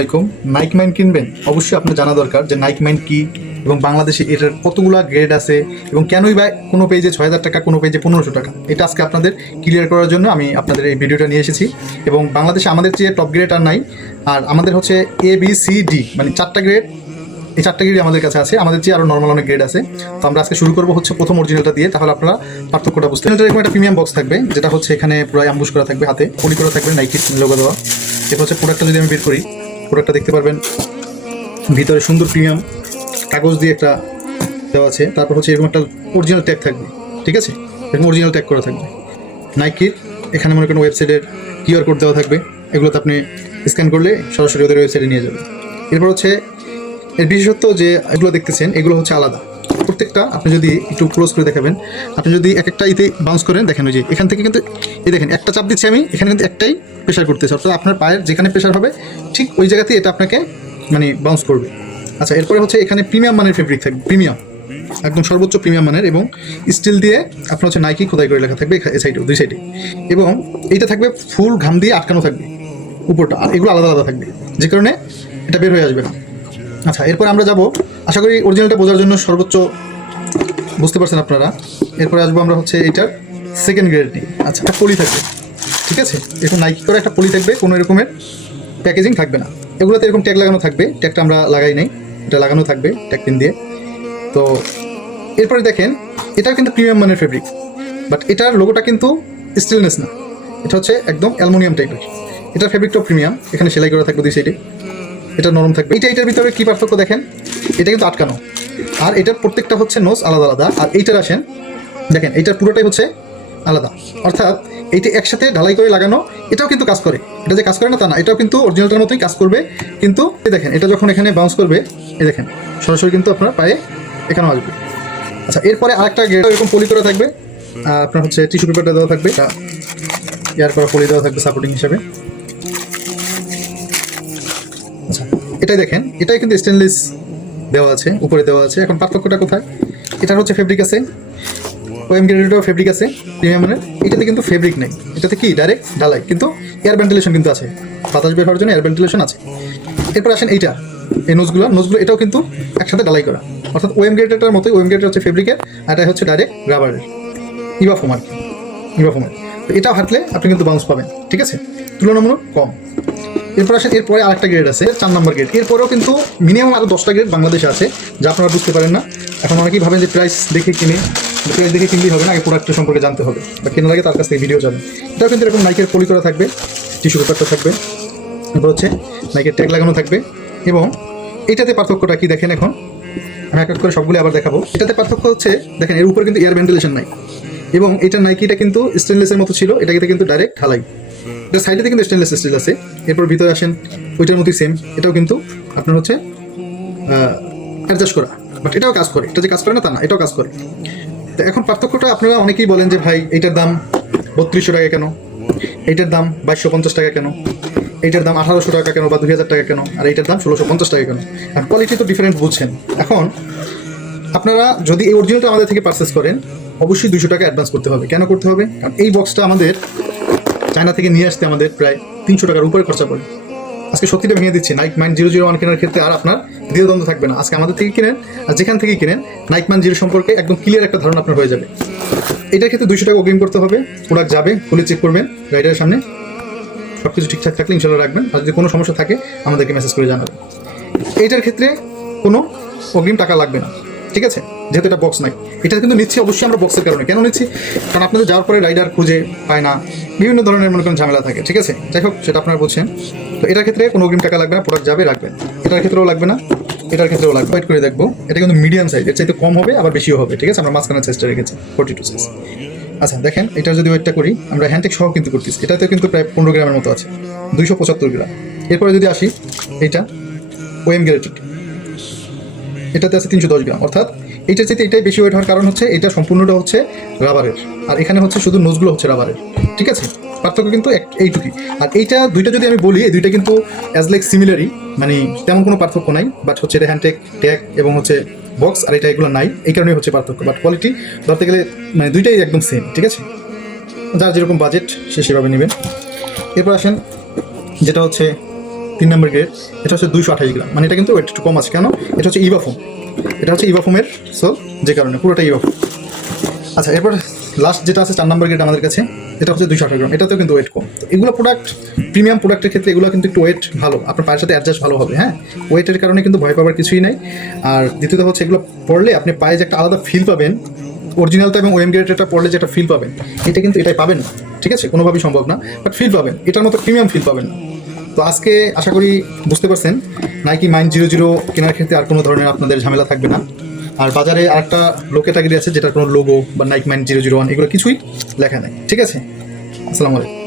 আসসালামাইকুম। নাইক মাইন্ড কিনবেন, অবশ্যই আপনার জানা দরকার যে নাইক মাইন্ড কি এবং বাংলাদেশে এটার কতগুলো গ্রেড আছে এবং কেনই বা কোনো পেজে ৬,০০০ টাকা, কোনো পেজে ১৫০০ টাকা। এটা আজকে আপনাদের ক্লিয়ার করার জন্য আমি আপনাদের এই ভিডিওটা নিয়ে এসেছি। এবং বাংলাদেশে আমাদের যে টপ গ্রেড আর নাই, আর আমাদের হচ্ছে ABCD মানে 4টা গ্রেড। এই 4টা গ্রেড আমাদের কাছে আছে, আমাদের যে আরও নর্মাল অনেক গ্রেড আছে। তো আমরা আজকে শুরু করবো হচ্ছে প্রথম অরিজিনালটা দিয়ে, তাহলে আপনারা পার্থক্যটা বুঝতে পারবেন। এরকম একটা প্রিমিয়াম বক্স থাকবে, যেটা হচ্ছে এখানে পুরো অ্যাম্বুশ করা থাকবে, হাতে পলি করা থাকবে, নাইকির লোগো দেওয়া। এরপর হচ্ছে প্রোডাক্টটা যদি আমি বের করি, প্রোডাক্টটা দেখতে পারবেন ভিতরে সুন্দর প্রিমিয়াম কাগজ দিয়ে একটা দেওয়া আছে। তারপর হচ্ছে এরকম একটা অরিজিনাল ট্যাগ থাকবে, ঠিক আছে, এরকম অরিজিনাল ট্যাগ করা থাকবে নাইকির। এখানে মনে করেন ওয়েবসাইটের QR কোড দেওয়া থাকবে, এগুলোতে আপনি স্ক্যান করলে সরাসরি ওদের ওয়েবসাইটে নিয়ে যাবে। এরপর হচ্ছে এর বিশেষত্ব যে এগুলো দেখতেছেন, এগুলো হচ্ছে আলাদা প্রত্যেকটা। আপনি যদি একটু ক্লোজ করে দেখাবেন, আপনি যদি এক একটা ইতে বাউন্স করেন, দেখেন ওই যে এখান থেকে কিন্তু এই দেখেন একটা চাপ দিচ্ছি আমি, এখানে কিন্তু একটাই প্রেশার করতেছে, অর্থাৎ আপনার পায়ের যেখানে প্রেশার হবে ঠিক ওই জায়গাতেই এটা আপনাকে মানে বাউন্স করবে। আচ্ছা, এরপরে হচ্ছে এখানে প্রিমিয়াম মানের ফেব্রিক থাকবে, প্রিমিয়াম একদম সর্বোচ্চ প্রিমিয়াম মানের, এবং স্টিল দিয়ে আপনার হচ্ছে নাইকি খোদাই করে লেখা থাকবে এই সাইডে, দুই সাইডে। এবং এইটা থাকবে ফুল ঘাম দিয়ে আটকানো থাকবে উপরটা, আর এগুলো আলাদা আলাদা থাকবে, যে কারণে এটা বের হয়ে আসবে না। আচ্ছা, এরপর আমরা যাব, আশা করি অরিজিনালটা বোঝার জন্য সর্বোচ্চ বুঝতে পারছেন আপনারা। এরপরে আসবো আমরা হচ্ছে এইটার সেকেন্ড গ্রেড নিয়ে। আচ্ছা, একটা পলি থাকবে, ঠিক আছে, এরকম নাইকি করে একটা পলি থাকবে, কোনো এরকমের প্যাকেজিং থাকবে না। এগুলোতে এরকম ট্যাগ লাগানো থাকবে, ট্যাগটা আমরা লাগাই নাই, এটা লাগানো থাকবে ট্যাগ পিন দিয়ে। তো এরপরে দেখেন এটা কিন্তু প্রিমিয়াম মানের ফেব্রিক, বাট এটার লোগোটা কিন্তু স্টিলনেস না, এটা হচ্ছে একদম অ্যালুমিনিয়াম টাইপের। এটার ফেব্রিকটাও প্রিমিয়াম, এখানে সেলাই করা থাকবে দুই সাইডে, এটা নরম থাকবে। এটার ভিতরে কী পার্থক্য দেখেন, এটা কিন্তু আটকানো, আর এটার প্রত্যেকটা হচ্ছে নোজ আলাদা আলাদা। আর এইটার আসেন দেখেন, এইটার পুরোটাই হচ্ছে আলাদা, অর্থাৎ এইটা একসাথে ঢালাই করে লাগানো। এটাও কিন্তু কাজ করে, এটা যে কাজ করে না তা না, এটাও কিন্তু অরিজিনালটার মতোই কাজ করবে। কিন্তু দেখেন এটা যখন এখানে বাউন্স করবে, এই দেখেন সরাসরি কিন্তু আপনার পায়ে এখানেও আসবে। আচ্ছা, এরপরে আরেকটা গেট এরকম পলি করা থাকবে, আপনার হচ্ছে টিস্যু পেপারটা দেওয়া থাকবে, ইয়ার করা পলি দেওয়া থাকবে সাপোর্টিং হিসাবে। আচ্ছা, এটাই দেখেন, এটাই কিন্তু স্টেনলেস দেওয়া আছে, উপরে দেওয়া আছে। এখন পার্থক্যটা কোথায়, এটার হচ্ছে ফেব্রিক আছে, ওএম গ্রেডেরও ফেব্রিক আছে প্রিমিয়াম মানের। এটাতে কিন্তু ফেব্রিক নেই, এটাতে কি ডাইরেক্ট ঢালাই, কিন্তু এয়ার ভেন্টিলেশন কিন্তু আছে, বাতাস বের হওয়ার জন্য এয়ার ভেন্টিলেশন আছে। এরপর আসেন এইটা, এই নোজগুলো এটাও কিন্তু একসাথে ঢালাই করা, অর্থাৎ ওএম গ্রেডেরটার মতোই। ওএম গ্রেডের হচ্ছে ফেব্রিকের, আর এটা হচ্ছে ডাইরেক্ট রাবারের, ইভাফোম আর কি, ইভাফোমের। তো এটাও হাঁটলে আপনি কিন্তু বাউন্স পাবেন, ঠিক আছে, তুলনামূলক কম। এরপর আসেন এরপরে আরেকটা গ্রেড আছে 4 নম্বর গ্রেড। এরপরেও কিন্তু মিনিমাম আরও 10টা গ্রেড বাংলাদেশে আছে, যা আপনারা বুঝতে পারেন না। এখন অনেকেই ভাবেন যে প্রাইস দেখে কিনে, প্রাইস দেখে কিনলেই হবে না, আগে প্রোডাক্টের সম্পর্কে জানতে হবে, বা কেনার আগে তার কাছ থেকে ভিডিও যাবেন। এটাও কিন্তু এরকম নাইকের পলি করা থাকবে, টিস্যু পেপারটা থাকবে, এরপর হচ্ছে নাইকের ট্যাগ লাগানো থাকবে। এবং এইটাতে পার্থক্যটা কি দেখেন, এখন আমি এক এক করে সবগুলো আবার দেখাবো। এটাতে পার্থক্য হচ্ছে দেখেন, এর উপর কিন্তু এয়ার ভেন্টিলেশন নাই, এবং এটা নাইকিটা কিন্তু স্টেনলেসের মতো ছিল, এটাকে কিন্তু ডাইরেক্ট ঢালাই। এটা সাইডে কিন্তু স্টেনলেস স্টিল আছে। এরপর ভিতরে আসেন, ওইটার মতোই সেম, এটাও কিন্তু আপনার হচ্ছে অ্যাডজাস্ট করা, বাট এটাও কাজ করে, এটা যে কাজ করে না তা না, এটাও কাজ করে। তো এখন পার্থক্যটা আপনারা অনেকেই বলেন যে ভাই এইটার দাম ৩২০০ টাকা কেন, এইটার দাম ২২৫০ টাকা কেন, এইটার দাম ১৮০০ টাকা কেন, বা ২০০০ টাকা কেন, আর এইটার দাম ১৬৫০ টাকা কেন। আর কোয়ালিটি তো ডিফারেন্ট বুঝছেন। এখন আপনারা যদি এই অরিজিনালটা আমাদের থেকে পারচেস করেন, অবশ্যই ২০০ টাকা অ্যাডভান্স করতে হবে। কেন করতে হবে, কারণ এই বক্সটা আমাদের চায়না থেকে নিয়ে আসতে আমাদের প্রায় ৩০০ টাকার উপরে খরচা পড়ে। আজকে সত্যিটা ভেঙে দিচ্ছি, নাইক মাইন্ড 001 কেনার ক্ষেত্রে আর আপনার দ্বিধাদ্বন্দ্ব থাকবে না। আজকে আমাদের থেকে কিনেন, আর যেখান থেকে কিনেন, নাইক মাইন্ড 0 সম্পর্কে একদম ক্লিয়ার একটা ধারণা আপনার হয়ে যাবে। এটার ক্ষেত্রে 200 টাকা অগ্রিম করতে হবে। প্রোডাক্ট যাবে, খুলে চেক করবেন রাইডারের সামনে, সব কিছু ঠিকঠাক থাকলে ইনশাল্লাহ রাখবেন। আর যদি কোনো সমস্যা থাকে আমাদেরকে মেসেজ করে জানাবেন। এইটার ক্ষেত্রে কোনো অগ্রিম টাকা লাগবে না, ঠিক আছে, যেহেতু এটা বক্স নাই। এটা কিন্তু নিচ্ছি অবশ্যই আমরা বক্সের কারণে। কেন নিচ্ছি, কারণ আপনাদের যাওয়ার পরে রাইডার খুঁজে পায় না, বিভিন্ন ধরনের মনে করেন ঝামেলা থাকে, ঠিক আছে, যাই হোক সেটা আপনারা বলছেন। তো এটার ক্ষেত্রে কোনো অগ্রিম টাকা লাগবে না, প্রোডাক্ট যাবে রাখবেন। এটার ক্ষেত্রেও লাগবে না, এটার ক্ষেত্রেও লাগবে। ওয়েট করে দেখবো, এটা কিন্তু মিডিয়াম সাইজ, এর চাইতে কম হবে আবার বেশিও হবে, ঠিক আছে, আমরা মাঝখানে সাইজটা রেখেছি 42 সাইজ। আচ্ছা দেখেন, এটা যদি ওয়েটটা করি, আমরা হ্যান্ডটেক সহ কিন্তু করতেছি, এটাতে কিন্তু প্রায় 15 গ্রামের মতো আছে, 275 গ্রাম। এরপরে যদি আসি, এইটা ওএম গ্রেড, এটাতে আছে 310 গ্রাম, অর্থাৎ এইটার চাইতে এটাই বেশি ওয়েট হওয়ার কারণ হচ্ছে এটা সম্পূর্ণটা হচ্ছে রাবারের, আর এখানে হচ্ছে শুধু নোজগুলো হচ্ছে রাবারের, ঠিক আছে, পার্থক্য কিন্তু এইটুকুই। আর এইটা দুইটা যদি আমি বলি, এই দুইটা কিন্তু অ্যাজ লাইক সিমিলারই, মানে তেমন কোনো পার্থক্য নাই, বাট হচ্ছে এটা হ্যান্ডটেক ট্যাগ এবং হচ্ছে বক্স, আর এটা এগুলো নাই, এই কারণেই হচ্ছে পার্থক্য। বাট কোয়ালিটি ধরতে গেলে মানে দুইটাই একদম সেম, ঠিক আছে, যার যেরকম বাজেট সে সেভাবে নেবেন। এরপর আসেন যেটা হচ্ছে 3 নম্বর গ্রেড, এটা হচ্ছে 228 গ্রাম, মানে এটা কিন্তু ওয়েট একটু কম আছে। কেন? এটা হচ্ছে ইভাফোম, এটা হচ্ছে ইভাফোমের সোল, যে কারণে পুরোটা ইভাফোম। আচ্ছা, এরপর লাস্ট যেটা আছে 4 নম্বর গ্রেড আমাদের কাছে, এটা হচ্ছে 228 গ্রাম, এটাতেও কিন্তু ওয়েট কম। তো এগুলো প্রোডাক্ট, প্রিমিয়াম প্রোডাক্টের ক্ষেত্রে এগুলো কিন্তু একটু ওয়েট ভালো, আপনার পায়ের সাথে অ্যাডজাস্ট ভালো হবে। হ্যাঁ, ওয়েটের কারণে কিন্তু ভয় পাওয়ার কিছুই নাই। আর দ্বিতীয়ত হচ্ছে এগুলো পড়লে আপনি পায়ে যে একটা আলাদা ফিল পাবেন, অরিজিনালটা এবং ওএম গ্রেডেরটা পড়লে যেটা ফিল পাবেন, এটা কিন্তু এটাই পাবেন না। ঠিক আছে, কোনোভাবেই সম্ভব না, বাট ফিল পাবেন, এটার মতো প্রিমিয়াম ফিল পাবেন না। তো আজকে আশা করি বুঝতে পারছেন, নাইকি মাইন্ড 00 কেনার ক্ষেত্রে আর কোনো ধরনের আপনাদের ঝামেলা থাকবে না। আর বাজারে আরেকটা লো ক্যাটাগরি আছে যেটার কোনো লোগো বা নাইকি মাইন্ড 001 এগুলো কিছুই লেখা নাই। ঠিক আছে, আসসালামু আলাইকুম।